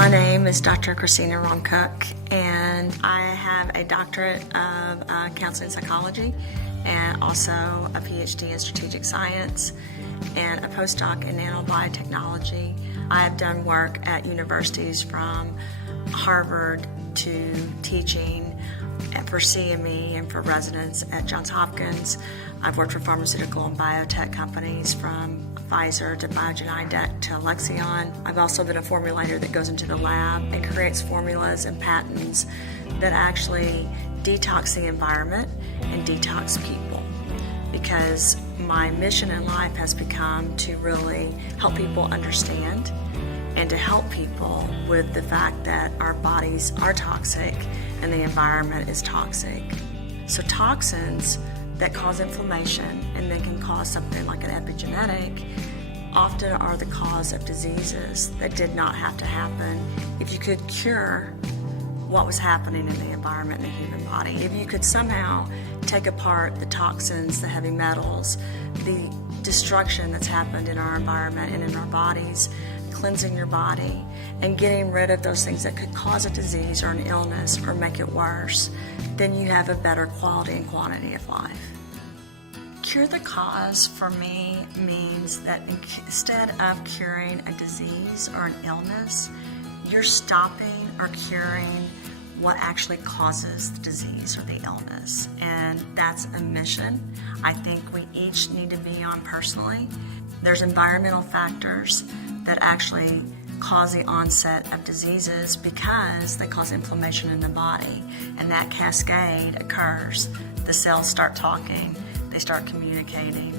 My name is Dr. Christina Rahm, and I have a doctorate of counseling psychology and also a PhD in strategic science and a postdoc in nanobiotechnology. I have done work at universities from Harvard to teaching for CME and for residents at Johns Hopkins. I've worked for pharmaceutical and biotech companies from Pfizer to Biogen to Alexion. I've also been a formulator that goes into the lab and creates formulas and patents that actually detox the environment and detox people, because my mission in life has become to really help people understand and to help people with the fact that our bodies are toxic and the environment is toxic. So toxins that cause inflammation and then can cause something like an epigenetic often are the cause of diseases that did not have to happen if you could cure what was happening in the environment in the human body. If you could somehow take apart the toxins, the heavy metals, the destruction that's happened in our environment and in our bodies, cleansing your body and getting rid of those things that could cause a disease or an illness or make it worse, then you have a better quality and quantity of life. Cure the cause for me means that instead of curing a disease or an illness, you're stopping or curing what actually causes the disease or the illness. And that's a mission I think we each need to be on personally. There's environmental factors that actually cause the onset of diseases because they cause inflammation in the body, and that cascade occurs. The cells start talking, they start communicating,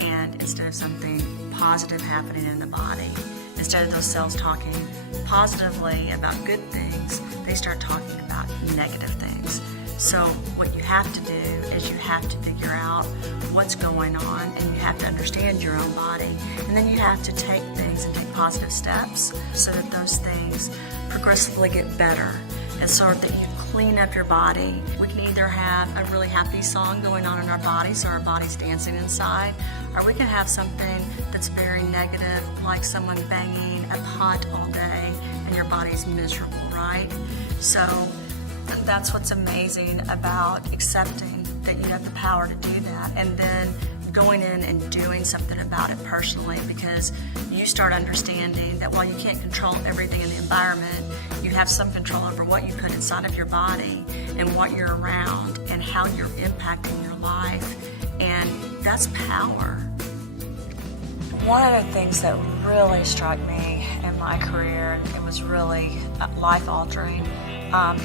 and instead of something positive happening in the body, instead of those cells talking positively about good things, they start talking about negative things. So what you have to do is you have to figure out what's going on, and you have to understand your own body. And then you have to take things and take positive steps so that those things progressively get better, and so that you clean up your body. We can either have a really happy song going on in our bodies, so our body's dancing inside, or we can have something that's very negative, like someone banging a pot all day and your body's miserable, right? So that's what's amazing about accepting that you have the power to do that, and then going in and doing something about it personally, because you start understanding that while you can't control everything in the environment, you have some control over what you put inside of your body and what you're around and how you're impacting your life, and that's power. One of the things that really struck me in my career, it was really life-altering,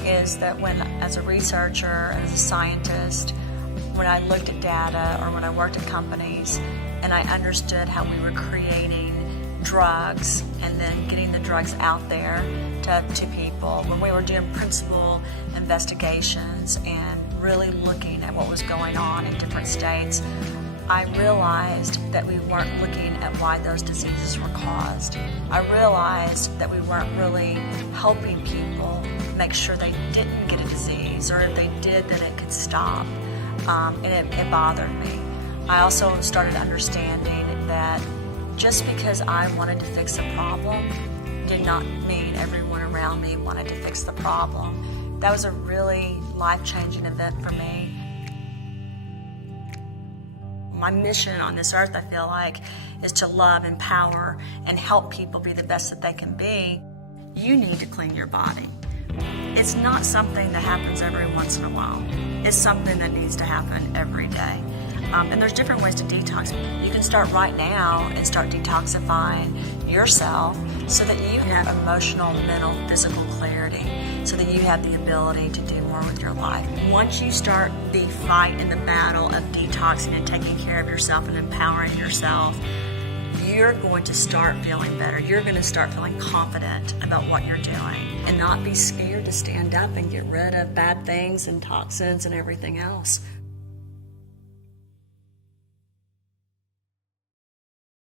is that when, as a researcher, as a scientist, when I looked at data or when I worked at companies and I understood how we were creating drugs and then getting the drugs out there to people, when we were doing principal investigations and really looking at what was going on in different states, I realized that we weren't looking at why those diseases were caused. I realized that we weren't really helping people make sure they didn't get a disease, or if they did, that it could stop. And it bothered me. I also started understanding that just because I wanted to fix a problem did not mean everyone around me wanted to fix the problem. That was a really life-changing event for me. My mission on this earth, I feel like, is to love, empower, and help people be the best that they can be. You need to clean your body. It's not something that happens every once in a while. It's something that needs to happen every day. And there's different ways to detox. You can start right now and start detoxifying yourself so that you have emotional, mental, physical clarity, so that you have the ability to do more with your life. Once you start the fight and the battle of detoxing and taking care of yourself and empowering yourself, you're going to start feeling better. You're going to start feeling confident about what you're doing and not be scared to stand up and get rid of bad things and toxins and everything else.